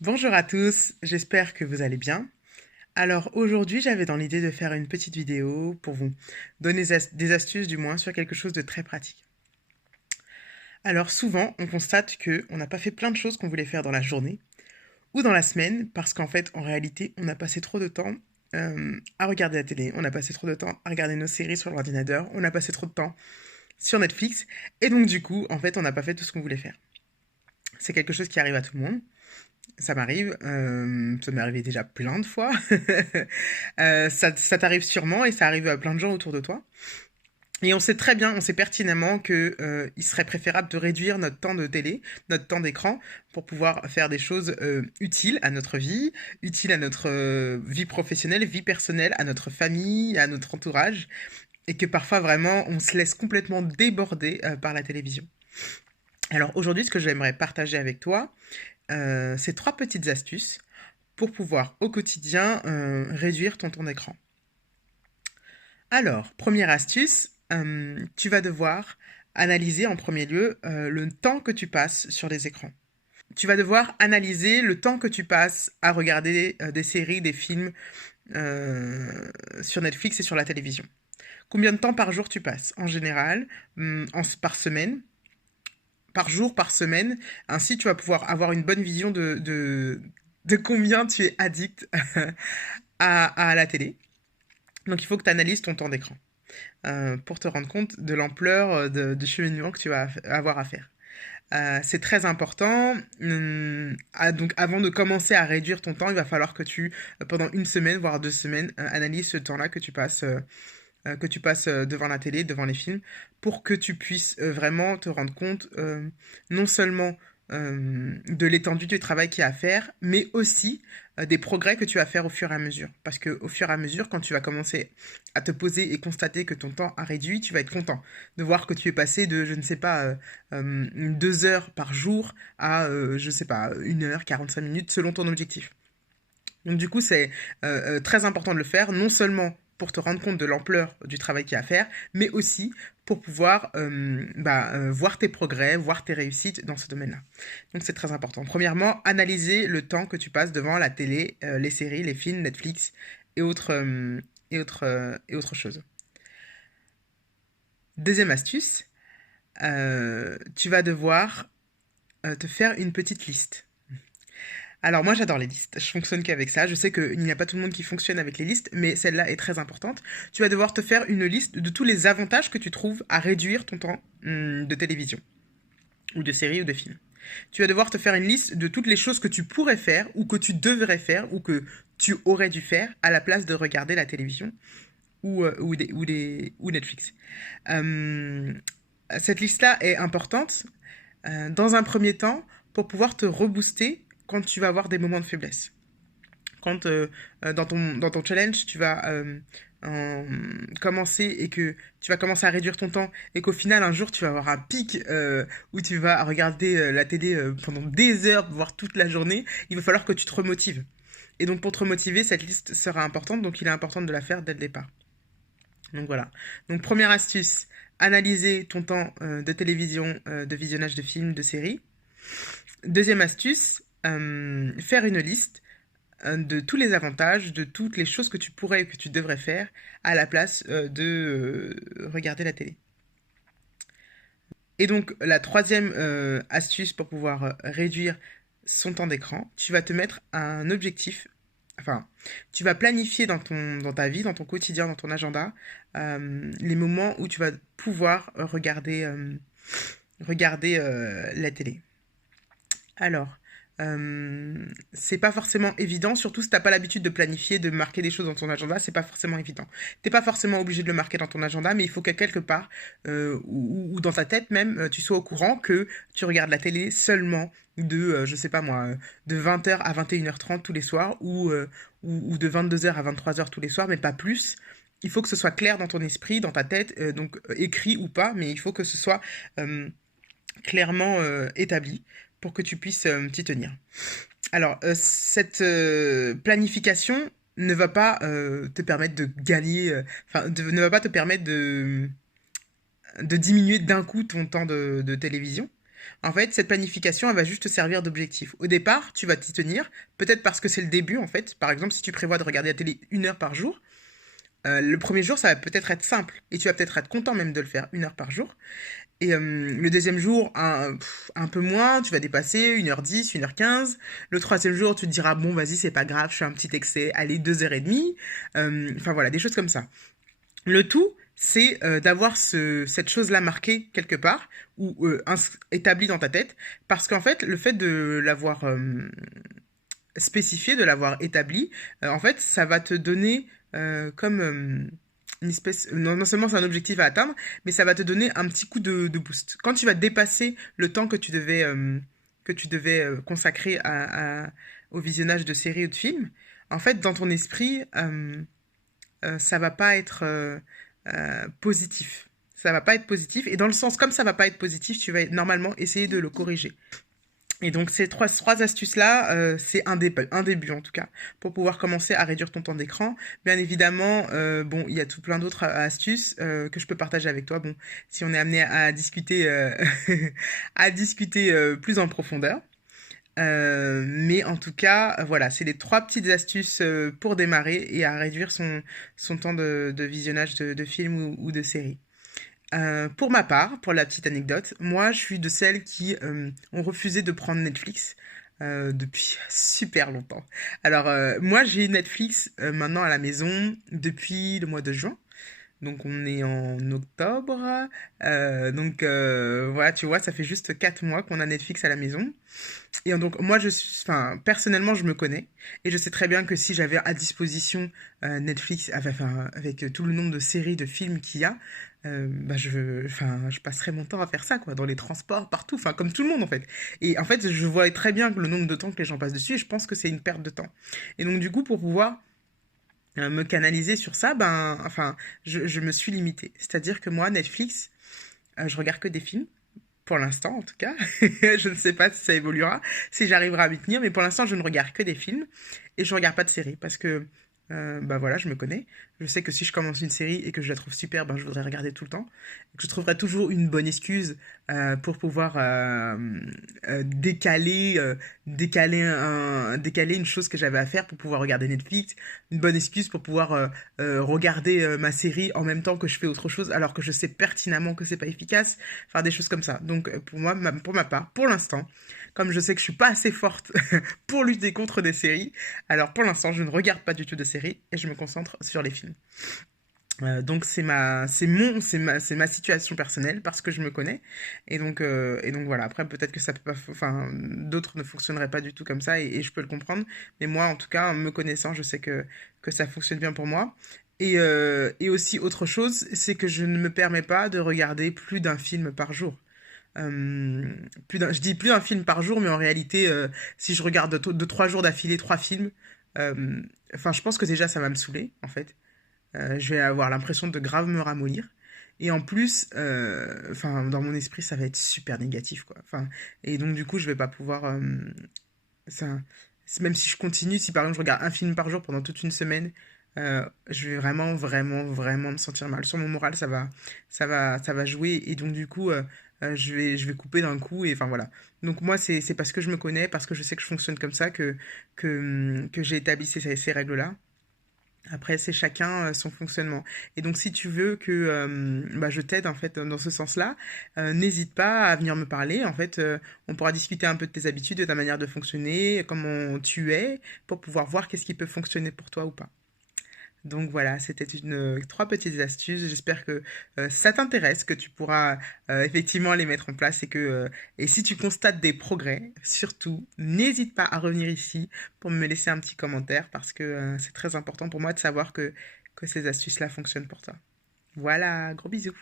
Bonjour à tous, j'espère que vous allez bien. Alors aujourd'hui, j'avais dans l'idée de faire une petite vidéo pour vous donner des astuces du moins sur quelque chose de très pratique. Alors souvent, on constate que on n'a pas fait plein de choses qu'on voulait faire dans la journée ou dans la semaine parce qu'en fait, en réalité, on a passé trop de temps à regarder la télé, on a passé trop de temps à regarder nos séries sur l'ordinateur, on a passé trop de temps sur Netflix et donc du coup, en fait, on n'a pas fait tout ce qu'on voulait faire. C'est quelque chose qui arrive à tout le monde. Ça m'est arrivé déjà plein de fois. Ça t'arrive sûrement et ça arrive à plein de gens autour de toi. Et on sait très bien, on sait pertinemment que il serait préférable de réduire notre temps de télé, notre temps d'écran, pour pouvoir faire des choses utiles à notre vie, utiles à notre vie professionnelle, vie personnelle, à notre famille, à notre entourage, et que parfois vraiment on se laisse complètement déborder par la télévision. Alors aujourd'hui, ce que j'aimerais partager avec toi, c'est trois petites astuces pour pouvoir au quotidien réduire ton temps d'écran. Alors, première astuce, tu vas devoir analyser en premier lieu le temps que tu passes sur les écrans. Tu vas devoir analyser le temps que tu passes à regarder des séries, des films sur Netflix et sur la télévision. Combien de temps par jour tu passes en général, par semaine, par jour, par semaine. Ainsi, tu vas pouvoir avoir une bonne vision de combien tu es addict à la télé. Donc, il faut que tu analyses ton temps d'écran pour te rendre compte de l'ampleur du cheminement que tu vas avoir à faire. C'est très important. Donc, avant de commencer à réduire ton temps, il va falloir que tu, pendant une semaine, voire 2 semaines, analyses ce temps-là que tu passes devant la télé, devant les films, pour que tu puisses vraiment te rendre compte non seulement de l'étendue du travail qu'il y a à faire, mais aussi des progrès que tu vas faire au fur et à mesure. Parce que au fur et à mesure, quand tu vas commencer à te poser et constater que ton temps a réduit, tu vas être content de voir que tu es passé de, je ne sais pas, 2 heures par jour à, je ne sais pas, 1 heure, 45 minutes selon ton objectif. Donc du coup, c'est très important de le faire, non seulement pour te rendre compte de l'ampleur du travail qu'il y a à faire, mais aussi pour pouvoir voir tes progrès, voir tes réussites dans ce domaine-là. Donc c'est très important. Premièrement, analyser le temps que tu passes devant la télé, les séries, les films, Netflix et autres choses. Deuxième astuce, tu vas devoir te faire une petite liste. Alors moi j'adore les listes, je fonctionne qu'avec ça, je sais qu'il n'y a pas tout le monde qui fonctionne avec les listes, mais celle-là est très importante. Tu vas devoir te faire une liste de tous les avantages que tu trouves à réduire ton temps de télévision, ou de série ou de film. Tu vas devoir te faire une liste de toutes les choses que tu pourrais faire, ou que tu devrais faire, ou que tu aurais dû faire à la place de regarder la télévision ou Netflix. Euh, Cette liste-là est importante dans un premier temps pour pouvoir te rebooster quand tu vas avoir des moments de faiblesse. Quand dans ton challenge, tu vas commencer et que tu vas commencer à réduire ton temps et qu'au final, un jour, tu vas avoir un pic où tu vas regarder la télé pendant des heures, voire toute la journée, il va falloir que tu te remotives. Et donc, pour te remotiver, cette liste sera importante, donc il est important de la faire dès le départ. Donc voilà. Donc première astuce, analyser ton temps de télévision, de visionnage de films, de séries. Deuxième astuce, faire une liste de tous les avantages, de toutes les choses que tu pourrais et que tu devrais faire à la place de regarder la télé. Et donc la troisième astuce pour pouvoir réduire son temps d'écran, tu vas te mettre un objectif, enfin, tu vas planifier dans ta vie, dans ton quotidien, dans ton agenda, les moments où tu vas pouvoir regarder la télé. Alors, c'est pas forcément évident, surtout si t'as pas l'habitude de planifier, de marquer des choses dans ton agenda, c'est pas forcément évident. T'es pas forcément obligé de le marquer dans ton agenda, mais il faut qu'à quelque part, ou dans ta tête même, tu sois au courant que tu regardes la télé seulement de, je sais pas moi, de 20h à 21h30 tous les soirs, ou de 22h à 23h tous les soirs, mais pas plus. Il faut que ce soit clair dans ton esprit, dans ta tête, donc écrit ou pas, mais il faut que ce soit clairement établi pour que tu puisses t'y tenir. Alors, cette planification ne va pas te permettre de gagner, ne va pas te permettre de diminuer d'un coup ton temps de télévision. En fait, cette planification, elle va juste te servir d'objectif. Au départ, tu vas t'y tenir, peut-être parce que c'est le début, en fait. Par exemple, si tu prévois de regarder la télé 1 heure par jour, le premier jour, ça va peut-être être simple. Et tu vas peut-être être content même de le faire 1 heure par jour. Et le deuxième jour, un peu moins, tu vas dépasser 1h10, 1h15. Le troisième jour, tu te diras, bon, vas-y, c'est pas grave, je fais un petit excès, allez, 2h30. Enfin voilà, des choses comme ça. Le tout, c'est d'avoir cette chose-là marquée quelque part ou établie dans ta tête. Parce qu'en fait, le fait de l'avoir spécifié, de l'avoir établi, en fait, ça va te donner comme une espèce. Non seulement c'est un objectif à atteindre, mais ça va te donner un petit coup de boost. Quand tu vas dépasser le temps que tu devais consacrer au visionnage de séries ou de films, en fait, dans ton esprit, ça va pas être positif. Ça va pas être positif. Et dans le sens, comme ça va pas être positif, tu vas normalement essayer de le corriger. Et donc ces trois astuces-là, c'est un début en tout cas, pour pouvoir commencer à réduire ton temps d'écran. Bien évidemment, bon, il y a tout plein d'autres astuces que je peux partager avec toi. Bon, si on est amené à discuter, à discuter plus en profondeur. Mais en tout cas, voilà, c'est les trois petites astuces pour démarrer et à réduire son temps de visionnage de films ou de séries. Pour ma part, pour la petite anecdote, moi je suis de celles qui ont refusé de prendre Netflix depuis super longtemps. Alors moi j'ai Netflix maintenant à la maison depuis le mois de juin. Donc on est en octobre. Voilà, tu vois, ça fait juste 4 mois qu'on a Netflix à la maison. Et donc moi enfin personnellement je me connais et je sais très bien que si j'avais à disposition Netflix avec tout le nombre de séries, de films qu'il y a, je passerais mon temps à faire ça quoi, dans les transports, partout, enfin comme tout le monde en fait. Et en fait je vois très bien le nombre de temps que les gens passent dessus et je pense que c'est une perte de temps. Et donc du coup pour pouvoir me canaliser sur ça, je me suis limitée. C'est-à-dire que moi Netflix, je regarde que des films pour l'instant, en tout cas. Je ne sais pas si ça évoluera, si j'arriverai à m'y tenir, mais pour l'instant, je ne regarde que des films et je ne regarde pas de séries parce que, voilà, je me connais. Je sais que si je commence une série et que je la trouve super, je voudrais regarder tout le temps. Je trouverai toujours une bonne excuse pour pouvoir décaler une chose que j'avais à faire pour pouvoir regarder Netflix, une bonne excuse pour pouvoir regarder ma série en même temps que je fais autre chose, alors que je sais pertinemment que c'est pas efficace, faire des choses comme ça. Donc pour moi, pour ma part, pour l'instant, comme je sais que je suis pas assez forte pour lutter contre des séries, alors pour l'instant, je ne regarde pas du tout de séries et je me concentre sur les films. Donc c'est ma situation personnelle parce que je me connais et donc voilà, après peut-être que ça peut pas enfin d'autres ne fonctionneraient pas du tout comme ça et je peux le comprendre, mais moi en tout cas me connaissant je sais que ça fonctionne bien pour moi et aussi autre chose c'est que je ne me permets pas de regarder plus d'un film par jour. Je dis plus d'un film par jour, mais en réalité, si je regarde 3 jours d'affilée, 3 films, enfin, je pense que déjà ça va me saouler, en fait. Je vais avoir l'impression de grave me ramollir. Et en plus, enfin, dans mon esprit, ça va être super négatif, quoi. Enfin, et donc, du coup, je vais pas pouvoir. Ça, même si je continue, si par exemple je regarde un film par jour pendant toute une semaine, je vais vraiment, vraiment, vraiment me sentir mal. Sur mon moral, ça va jouer. Et donc, du coup, je vais couper d'un coup. Et enfin, voilà. Donc, moi, c'est parce que je me connais, parce que je sais que je fonctionne comme ça, que j'ai établi ces règles-là. Après, c'est chacun son fonctionnement. Et donc, si tu veux que je t'aide en fait dans ce sens-là, n'hésite pas à venir me parler. En fait, on pourra discuter un peu de tes habitudes, de ta manière de fonctionner, comment tu es, pour pouvoir voir qu'est-ce qui peut fonctionner pour toi ou pas. Donc voilà, c'était trois petites astuces. J'espère que ça t'intéresse, que tu pourras effectivement les mettre en place et si tu constates des progrès, surtout, n'hésite pas à revenir ici pour me laisser un petit commentaire parce que c'est très important pour moi de savoir que ces astuces-là fonctionnent pour toi. Voilà, gros bisous.